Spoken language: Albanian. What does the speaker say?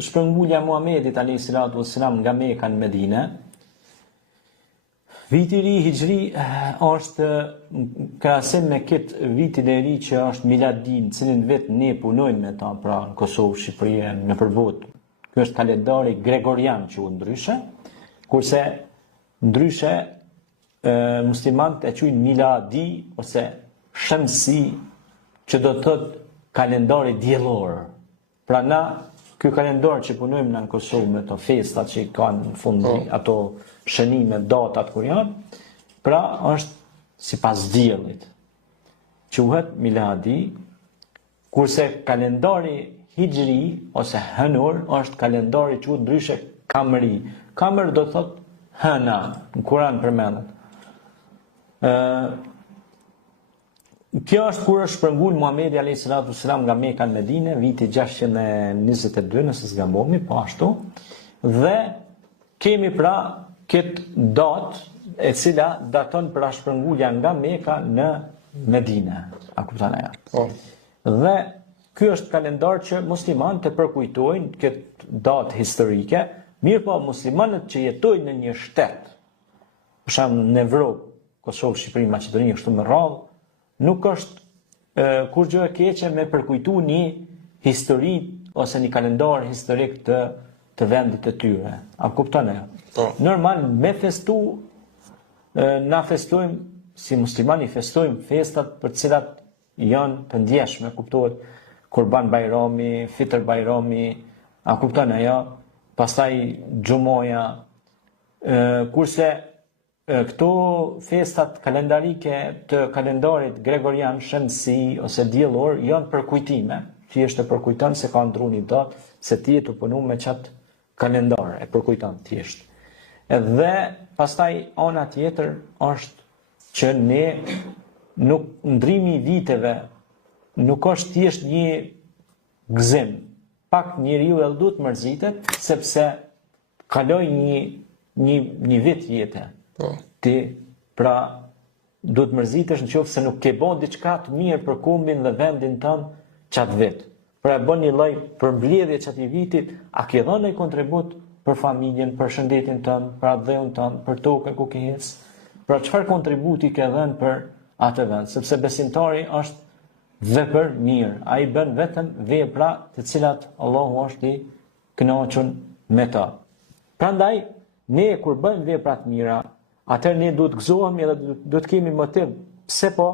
shpërngulja Muhamedit alayhi salatu wassalam nga Mekka në Medinë. Viti i ri hijri është krahasim me këtë vitin e ri që është miladin, cilin vetë ne punojmë me ta, pra në Kosovë, Shqipëri, në përbot. Ky është kalendari gregorian që u ndryshe, kurse ndryshe muslimanët e quajnë miladi ose shamsi, që do të thotë kalendari diellor. Pra na ky kalendar që punojmë në Kosovë me to festat që i kanë në fund ato shënime, datat kur janë, pra është sipas diellit. Quhet miladi, kurse kalendari hijri ose hënor është kalendari që ndryshe kamri. Kamr do thot hëna, në Kur'an përmendet. Kjo është kur është shpërngul Muhamedi alayhi salatu wassalam nga Mekka në Medinë, viti 622 nëse s'gabomi, po ashtu. Dhe kemi pra këtë datë e cila daton pra shpërngulja nga Mekka në Medinë. A kupton ajo? Po. Dhe ky është kalendar që muslimanët e përkujtojnë këtë datë historike, mirë po muslimanët që jetojnë në një shtet, për shembull në Evropë, Kosovë, Shqipëri, Maqedoni, kështu me radhë, nuk është kur gjë e keqe me përkujtu një histori ose një kalendar historik të vendit të tyre. A kupton e? Normal, me festu, na festojmë, si muslimani festojmë festat për cilat janë të ndjeshme, kuptohet, Kurban Bajrami, Fitr Bajrami, a kupton e ja, pastaj Xhumoja, kurse këto festat kalendarike të kalendarit gregorian shamsi ose diellor janë përkujtime, thjesht e përkujton se ka ndruar një datë, se ti e të punu me qatë kalendar, e përkujton thjesht. Edhe pastaj ana tjetër është që ne nuk ndrimi i viteve nuk është thjesht një gëzim. Pak njeriu e ldut mërzitet sepse kaloi një vit jetë. Ti pra duhet mërzitesh në qoftë se nuk ke bën diçka të mirë për kombin dhe vendin tënd çat vit. Pra e bën një lloj përmbledhje çatij vitit, a ke dhënë një kontribut për familjen, për shëndetin tënd, për atë dheun tënd, për tokën ku ke ecë. Pra çfarë kontributi ke dhënë për atë vend, sepse besimtari është vepër mirë, ai bën vetëm vepra të cilat Allahu është i kënaqur me ta. Prandaj ne kur bëjmë vepra të mira, atëherë ne duhet gëzohemi edhe duhet kemi motiv. Pse po?